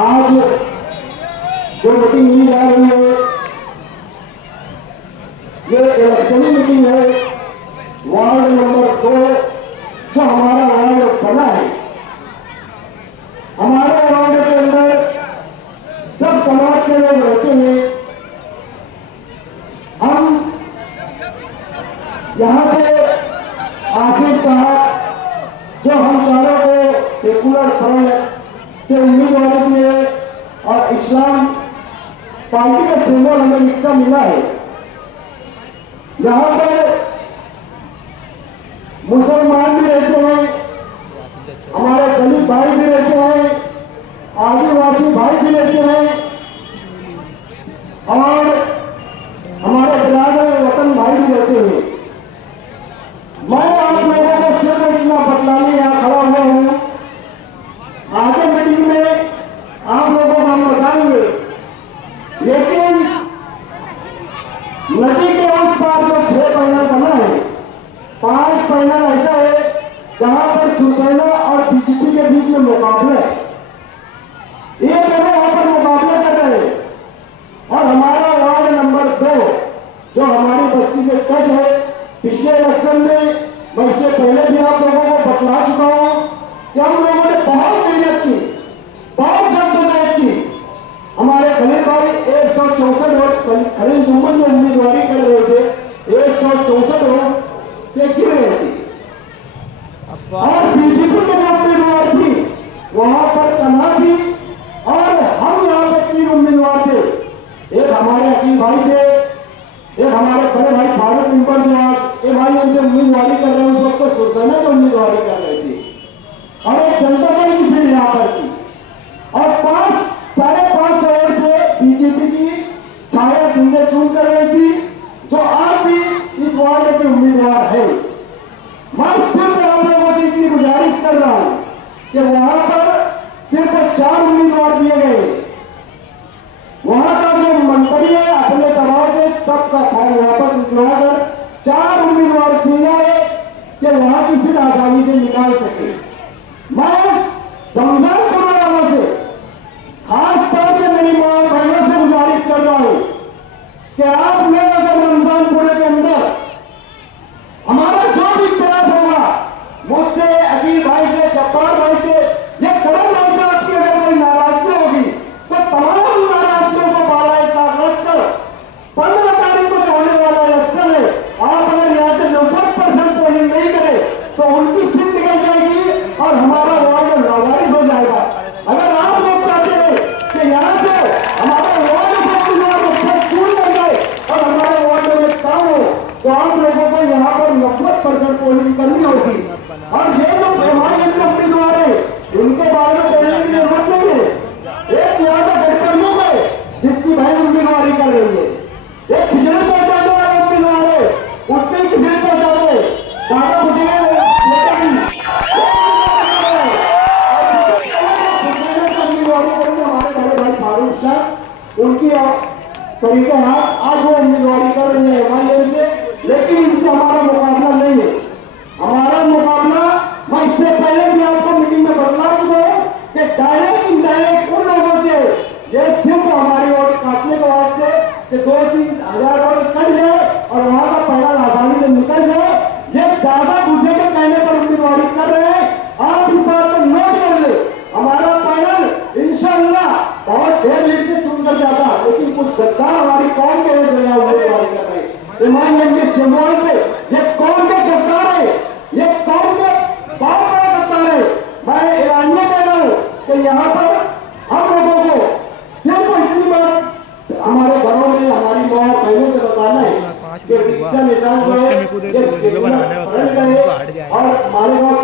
आज जो मीटिंग मिली जा रही है ये इलेक्शनी मीटिंग है। वार्ड नंबर 2 जो हमारा वार्ड बना है, हमारे वार्ड के अंदर सब समाज के लोग रहते हैं। हम यहाँ से आसिफ साहब जो हम चारों को सेकुलर फ्रंट से उम्मीदवार किए और इस्लाम पार्टी का सिंबल हमें हिस्सा मिला है। यहाँ पर मुसलमान भी रहते हैं, हमारे दलित भाई भी रहते हैं, आदिवासी भाई भी रहते हैं और हमारे बिरादर वतन भाई भी रहते हैं। मैं आप लोगों को सिर्फ इतना बतलाने यहाँ खड़ा हुआ हूँ। आगे मीटिंग में आप लोगों को हम बताएंगे, लेकिन नदी के उस पार जो 6 पैनल बना है, 5 पैनल ऐसा है जहां पर शिवसेना और बीजेपी के बीच में मुकाबला है। ये दोनों वहां पर मुकाबला कर रहे हैं और हमारा वार्ड नंबर 2 जो हमारी बस्ती के टच है, पिछले इलेक्शन में मैं इससे पहले भी आप लोगों को बतला चुका हूं कि हम लोगों ने बहुत मेहनत की, बहुत जद्दोजहद की। हमारे खलील भाई 164 वोट, खलील जुम्मन जो उम्मीदवारी कर रहे थे 164 वोट से गिर रहे थे और बीजेपी के जो उम्मीदवार थी वहां पर तन्हा थी और हम यहाँ पे 3 उम्मीदवार थे। एक हमारे अकील भाई थे, एक हमारे बड़े भाई फारूक मेंबर जो आज ये भाई उनसे उम्मीदवारी कर रहे हैं, उस वक्त तो शिवसेना की उम्मीदवारी कर रहे थे और एक जनता दल की सीट यहाँ पर थी और 5-5.5 करोड़ से बीजेपी की छाया सिंधे चुन कर रही थी, जो आज भी इस वार्ड के उम्मीदवार है। मैं सिर्फ आप लोगों से इतनी गुजारिश कर रहा हूं कि वहां पर सिर्फ 4 उम्मीदवार दिए गए। वहां का जो मंत्री है अपने दबाव से सबका फॉर्म वापस निकलवाकर 4 उम्मीदवार दिए जाए कि वहां की सीट आसानी से निकाल सके। मैं रमजान करने वालों से खास तौर से मेरी मां बहनों से गुजारिश कर रहा हूं कि आप लोग अगर रमजानपुर के अंदर हमारा जो भी इख्तिलाफ होगा, मुझसे, अकील भाई से, जब्बार भाई से, ये करम भाई से आपकी अगर कोई नाराजगी होगी तो तमाम नाराजगियों को बालाए ताक रखकर 15 तारीख को जो होने वाला इलेक्शन है, आप अगर यहाँ से 90% पोलिंग नहीं करें तो उनकी सीट निकल जाएगी और हमारा वार्ड लावारिस हो जाएगा। अगर आप लोग चाहते हैं कि यहाँ से हमारा वार्ड चून बन जाए और हमारे वार्ड में काम हो तो आप लोगों को यहाँ पर 90% पोलिंग करनी होगी। और ये जो हमारे उम्मीदवार है उनके बारे में बोलने की जरूरत नहीं है। एक यहाँ का गठबंधन है जिसकी बहन उम्मीदवारी कर रही है, एक खिचड़ी पहुंचाने वाला उम्मीदवार है, उसने खिचड़ी पहुंचा दे दादा मुझे उम्मीदवारी करेंगे हमारे बड़े भाई फारूक शाह, उनकी तरीके हाथ आज वो उम्मीदवारी कर रही है एमआईएम से, लेकिन इनसे हमारा मुकाबला नहीं है। हमारा मुकाबला मैं इससे पहले भी आपको मीटिंग में बतला चुका हूं कि डायरेक्ट इनडायरेक्ट उन लोगों से ये सिर्फ हमारी वोट काटने के वास्ते कि 2-3 हजार वोट कट जाए और वहां का पैनल आसानी से निकल जाए, ये ज्यादा दूसरे के कहने पर उम्मीदवारी कर रहे हैं। आप इस बात को नोट कर ले, हमारा पैनल इंशाअल्लाह बहुत ढेर लीड से चुन कर जाता, लेकिन कुछ गद्दार हमारी कौन के उम्मीदवारी कर रहे हैं एमआईएम के सिंबल पे। ये कौन के गद्दार है, ये कौन के बहुत बड़ा गद्दार है। मैं ऐलानिया कह रहा हूं कि यहाँ पर हम लोगों को सिर्फ इतनी बात हमारे घरों में हमारी माँ बहनों से बताना है कि रिक्शा निकाल और हमारे गाँव